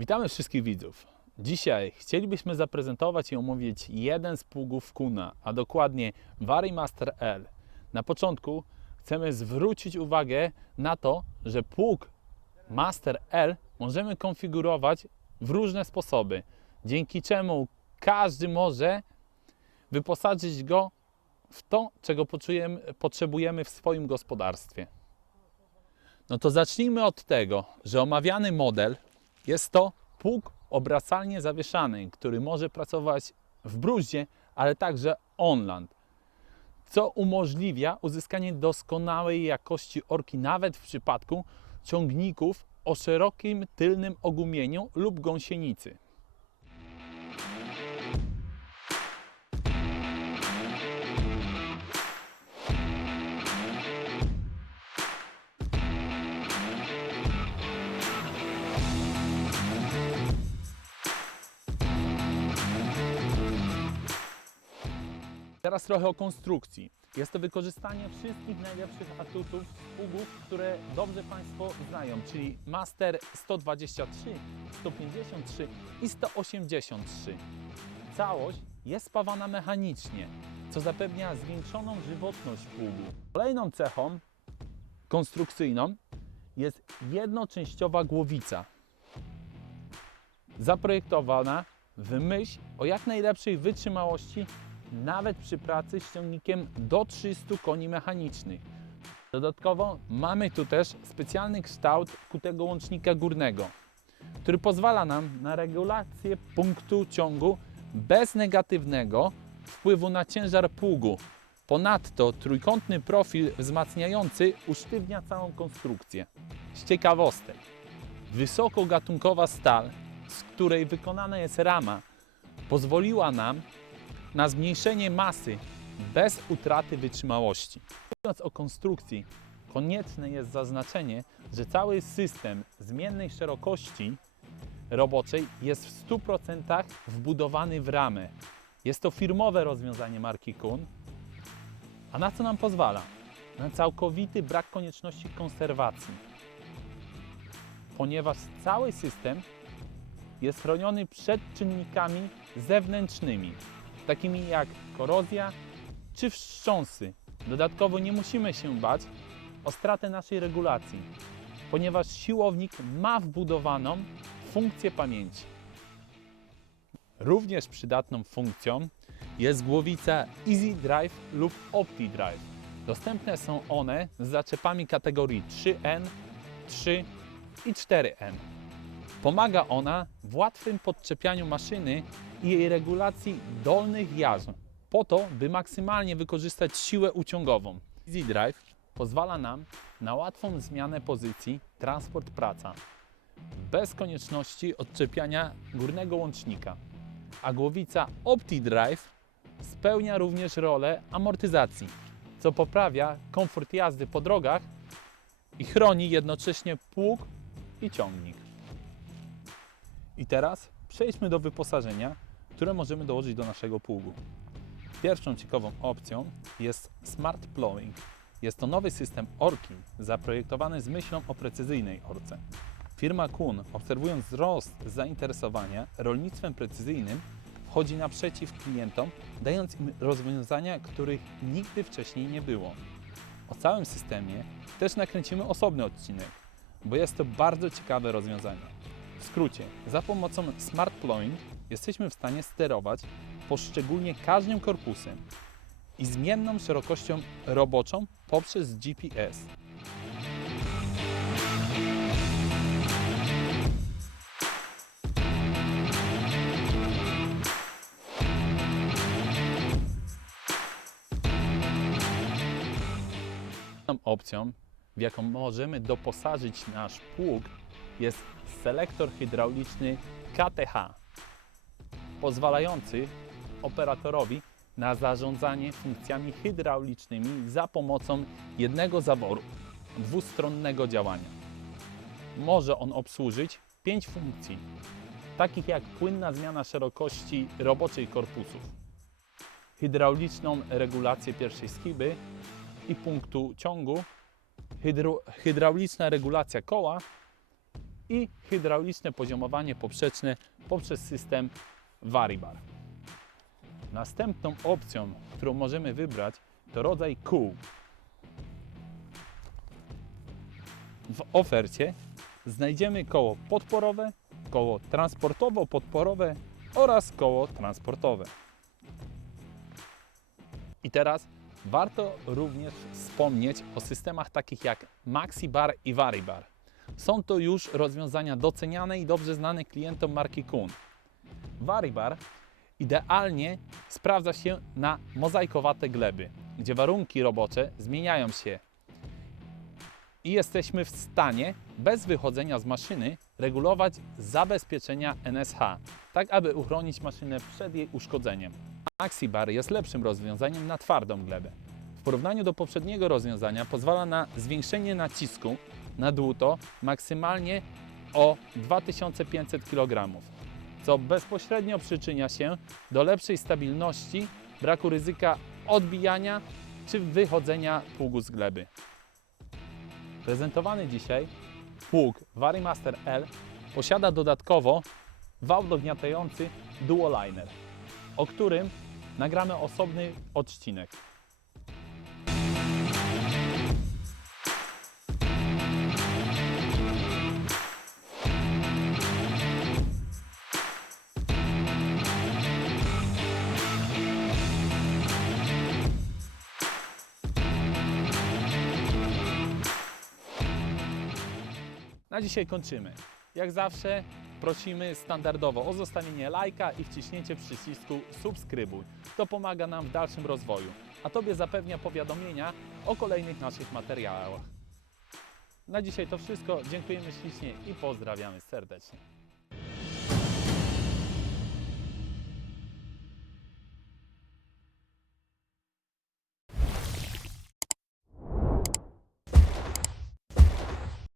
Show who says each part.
Speaker 1: Witamy wszystkich widzów. Dzisiaj chcielibyśmy zaprezentować i omówić jeden z pługów Kuna, a dokładnie Varimaster L. Na początku chcemy zwrócić uwagę na to, że pług Master L możemy konfigurować w różne sposoby, dzięki czemu każdy może wyposażyć go w to, czego potrzebujemy w swoim gospodarstwie. No to zacznijmy od tego, że omawiany model jest to pług obracalnie zawieszany, który może pracować w bruździe, ale także onland, co umożliwia uzyskanie doskonałej jakości orki nawet w przypadku ciągników o szerokim tylnym ogumieniu lub gąsienicy. Teraz trochę o konstrukcji. Jest to wykorzystanie wszystkich najlepszych atutów pługów, które dobrze Państwo znają, czyli Master 123, 153 i 183. Całość jest spawana mechanicznie, co zapewnia zwiększoną żywotność pługu. Kolejną cechą konstrukcyjną jest jednoczęściowa głowica, zaprojektowana w myśl o jak najlepszej wytrzymałości nawet przy pracy z ciągnikiem do 300 koni mechanicznych. Dodatkowo mamy tu też specjalny kształt kutego łącznika górnego, który pozwala nam na regulację punktu ciągu bez negatywnego wpływu na ciężar pługu. Ponadto trójkątny profil wzmacniający usztywnia całą konstrukcję. Z ciekawostek, wysokogatunkowa stal, z której wykonana jest rama, pozwoliła nam na zmniejszenie masy bez utraty wytrzymałości. Mówiąc o konstrukcji, konieczne jest zaznaczenie, że cały system zmiennej szerokości roboczej jest w 100% wbudowany w ramę. Jest to firmowe rozwiązanie marki Kun. A na co nam pozwala? Na całkowity brak konieczności konserwacji, ponieważ cały system jest chroniony przed czynnikami zewnętrznymi, takimi jak korozja czy wstrząsy. Dodatkowo nie musimy się bać o stratę naszej regulacji, ponieważ siłownik ma wbudowaną funkcję pamięci. Również przydatną funkcją jest głowica Easy Drive lub Opti Drive. Dostępne są one z zaczepami kategorii 3N, 3 i 4N. Pomaga ona w łatwym podczepianiu maszyny i regulacji dolnych jarzm, po to, by maksymalnie wykorzystać siłę uciągową. Easy Drive pozwala nam na łatwą zmianę pozycji transport-praca, bez konieczności odczepiania górnego łącznika. A głowica OptiDrive spełnia również rolę amortyzacji, co poprawia komfort jazdy po drogach i chroni jednocześnie pług i ciągnik. I teraz przejdźmy do wyposażenia, które możemy dołożyć do naszego pługu. Pierwszą ciekawą opcją jest Smart Plowing. Jest to nowy system orki zaprojektowany z myślą o precyzyjnej orce. Firma Kuhn, obserwując wzrost zainteresowania rolnictwem precyzyjnym, wchodzi naprzeciw klientom, dając im rozwiązania, których nigdy wcześniej nie było. O całym systemie też nakręcimy osobny odcinek, bo jest to bardzo ciekawe rozwiązanie. W skrócie, za pomocą Smart Plowing jesteśmy w stanie sterować poszczególnie każdym korpusem i zmienną szerokością roboczą poprzez GPS. Opcją, w jaką możemy doposażyć nasz pług, jest selektor hydrauliczny KTH, pozwalający operatorowi na zarządzanie funkcjami hydraulicznymi za pomocą jednego zaworu dwustronnego działania. Może on obsłużyć pięć funkcji, takich jak płynna zmiana szerokości roboczej korpusów, hydrauliczną regulację pierwszej skiby i punktu ciągu, hydrauliczna regulacja koła i hydrauliczne poziomowanie poprzeczne poprzez system Varibar. Następną opcją, którą możemy wybrać, to rodzaj kół. W ofercie znajdziemy koło podporowe, koło transportowo-podporowe oraz koło transportowe. I teraz warto również wspomnieć o systemach takich jak MaxiBar i VariBar. Są to już rozwiązania doceniane i dobrze znane klientom marki Kun. VariBar idealnie sprawdza się na mozaikowate gleby, gdzie warunki robocze zmieniają się i jesteśmy w stanie bez wychodzenia z maszyny regulować zabezpieczenia NSH, tak aby uchronić maszynę przed jej uszkodzeniem. MaxiBar jest lepszym rozwiązaniem na twardą glebę. W porównaniu do poprzedniego rozwiązania pozwala na zwiększenie nacisku na dłuto maksymalnie o 2500 kg, co bezpośrednio przyczynia się do lepszej stabilności, braku ryzyka odbijania czy wychodzenia pługu z gleby. Prezentowany dzisiaj pług Varimaster L posiada dodatkowo wał dogniatający Duoliner, o którym nagramy osobny odcinek. Na dzisiaj kończymy. Jak zawsze prosimy standardowo o zostawienie lajka i wciśnięcie przycisku subskrybuj. To pomaga nam w dalszym rozwoju, a Tobie zapewnia powiadomienia o kolejnych naszych materiałach. Na dzisiaj to wszystko. Dziękujemy ślicznie i pozdrawiamy serdecznie.